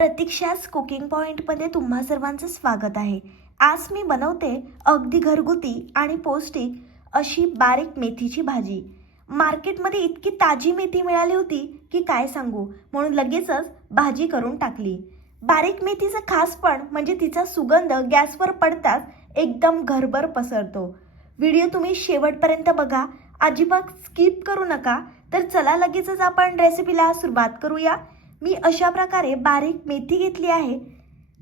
प्रतीक्षा's cooking पॉइंटमध्ये तुम्हा सर्वांचं स्वागत आहे। आज मी बनवते अगदी घरगुती आणि पौष्टिक अशी बारीक मेथीची भाजी। मार्केटमध्ये इतकी ताजी मेथी मिळाली होती की काय सांगू, म्हणून लगेचच भाजी करून टाकली। बारीक मेथीचं खासपण म्हणजे तिचा सुगंध गॅसवर पडताच एकदम घरभर पसरतो। व्हिडिओ तुम्ही शेवटपर्यंत बघा, अजिबात स्किप करू नका। तर चला लगेचच आपण रेसिपीला सुरुवात करूया। मी अशा प्रकारे बारीक मेथी घेतली आहे।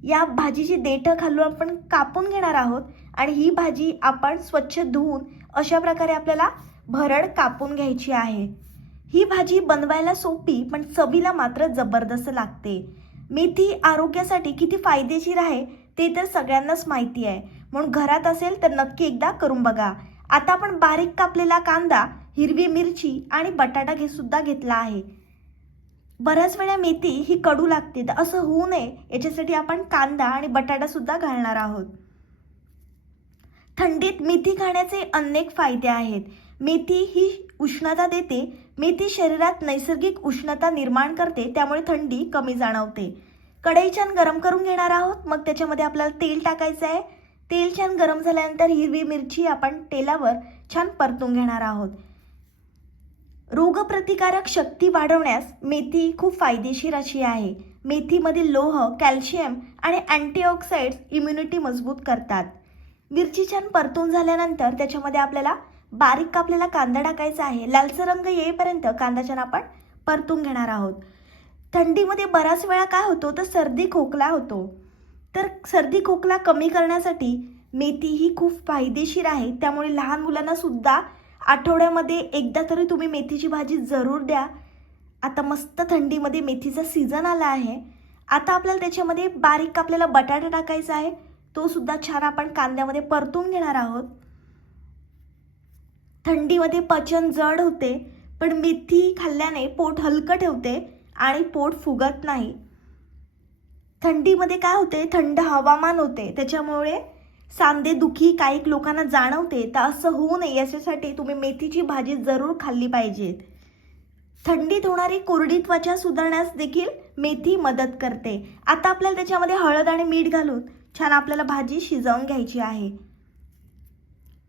या भाजीची देठं खालून आपण कापून घेणार आहोत आणि ही भाजी आपण स्वच्छ धुवून अशा प्रकारे आपल्याला भरड कापून घ्यायची आहे। ही भाजी बनवायला सोपी पण चवीला मात्र जबरदस्त लागते। मेथी आरोग्यासाठी किती फायदेशीर आहे ते तर सगळ्यांनाच माहिती आहे, म्हणून घरात असेल तर नक्की एकदा करून बघा। आता आपण बारीक कापलेला कांदा, हिरवी मिरची आणि बटाटा सुद्धा घेतला आहे। बऱ्याच वेळा मेथी ही कडू लागते, तर असं होऊ नये याच्यासाठी आपण कांदा आणि बटाटा सुद्धा घालणार आहोत। थंडीत मेथी खाण्याचे अनेक फायदे आहेत। मेथी ही उष्णता देते। मेथी शरीरात नैसर्गिक उष्णता निर्माण करते, त्यामुळे थंडी कमी जाणवते। कढई छान गरम करून घेणार आहोत। मग त्याच्यामध्ये आपल्याला तेल टाकायचं आहे। तेल छान गरम झाल्यानंतर हिरवी मिरची आपण तेलावर छान परतून घेणार आहोत। रोगप्रतिकारक शक्ती वाढवण्यास मेथी खूप फायदेशीर अशी आहे। मेथीमधील लोह, कॅल्शियम आणि अँटीऑक्सिडंट्स इम्युनिटी मजबूत करतात। मिरची छान परतून झाल्यानंतर त्याच्यामध्ये आपल्याला बारीक कापलेला कांदा टाकायचा आहे। लालसर रंग येईपर्यंत कांदा छान आपण परतून घेणार आहोत। थंडीमध्ये बराच वेळा काय होतो तर सर्दी खोकला होतो, तर सर्दी खोकला कमी करण्यासाठी मेथी ही खूप फायदेशीर आहे। त्यामुळे लहान मुलांना सुद्धा आठवड्यामध्ये एकदा तरी तुम्ही मेथीची भाजी जरूर द्या। आता मस्त थंडीमध्ये मेथीचा सीझन आला आहे। आता आपल्याला त्याच्यामध्ये बारीक कापलेला बटाटा टाकायचा आहे। तो सुद्धा छान आपण कांद्यामध्ये परतून घेणार आहोत। थंडीमध्ये पचन जड होते, पण मेथी खाल्ल्याने पोट हलकं ठेवते आणि पोट फुगत नाही। थंडीमध्ये काय होते, थंड हवामान होते, त्याच्यामुळे सांधेदुखी काही लोकांना जाणवते, तर असं होऊ नये याच्यासाठी तुम्ही मेथीची भाजी जरूर खाल्ली पाहिजे। थंडीत होणारी कोरडी त्वचा सुधारण्यास देखील मेथी मदत करते। आता आपल्याला त्याच्यामध्ये हळद आणि मीठ घालून छान आपल्याला भाजी शिजवून घ्यायची आहे।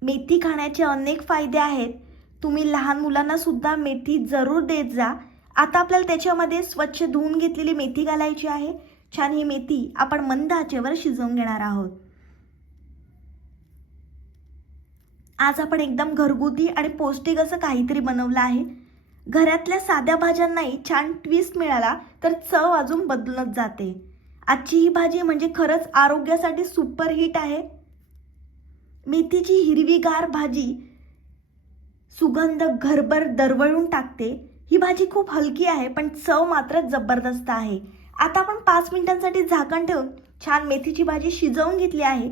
मेथी खाण्याचे अनेक फायदे आहेत। तुम्ही लहान मुलांना सुद्धा मेथी जरूर देत जा। आता आपल्याला त्याच्यामध्ये स्वच्छ धुवून घेतलेली मेथी घालायची आहे। छान ही मेथी आपण मंद आचेवर शिजवून घेणार आहोत। आज आपण एकदम घरगुती आणि पौष्टिक असं काहीतरी बनवलं आहे। घरातल्या साध्या भाज्यांनाही छान ट्विस्ट मिळाला तर चव अजून बदलत जाते। आजची ही भाजी म्हणजे खरंच आरोग्यासाठी सुपर हिट आहे। मेथीची हिरवीगार भाजी सुगंध घरभर दरवळून टाकते। ही भाजी खूप हलकी आहे पण चव मात्र जबरदस्त आहे। आता आपण 5 मिनिटांसाठी झाकण ठेवून छान मेथीची भाजी शिजवून घेतली आहे।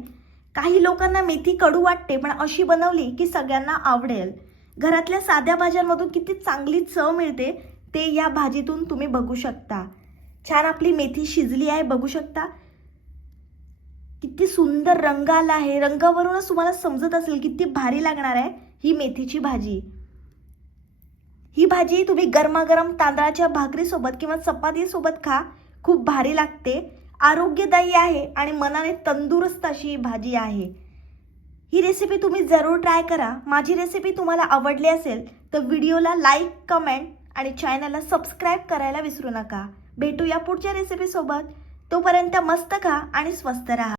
काही लोकांना मेथी कडू वाटते, पण अशी बनवली की सगळ्यांना आवडेल। घरातल्या साध्या भाज्यांमधून किती चांगली चव मिळते ते या भाजीतून तुम्ही बघू शकता। छान आपली मेथी शिजली आहे, बघू शकता किती सुंदर रंग आला आहे। रंगावरूनच तुम्हाला समजत असेल किती भारी लागणार आहे ही मेथीची भाजी। ही भाजी तुम्ही गरमागरम तांदळाच्या भाकरीसोबत किंवा चपातीसोबत खा, खूप भारी लागते। आरोग्यदायी आहे आणि मनाने तंदुरुस्त अशी ही भाजी आहे। ही रेसिपी तुम्ही जरूर ट्राय करा। माझी रेसिपी तुम्हाला आवडली असेल तर व्हिडिओला लाईक, कमेंट आणि चॅनलला सबस्क्राईब करायला विसरू नका। भेटूया पुढच्या रेसिपी सोबत। तोपर्यंत मस्त खा आणि स्वस्थ राहा।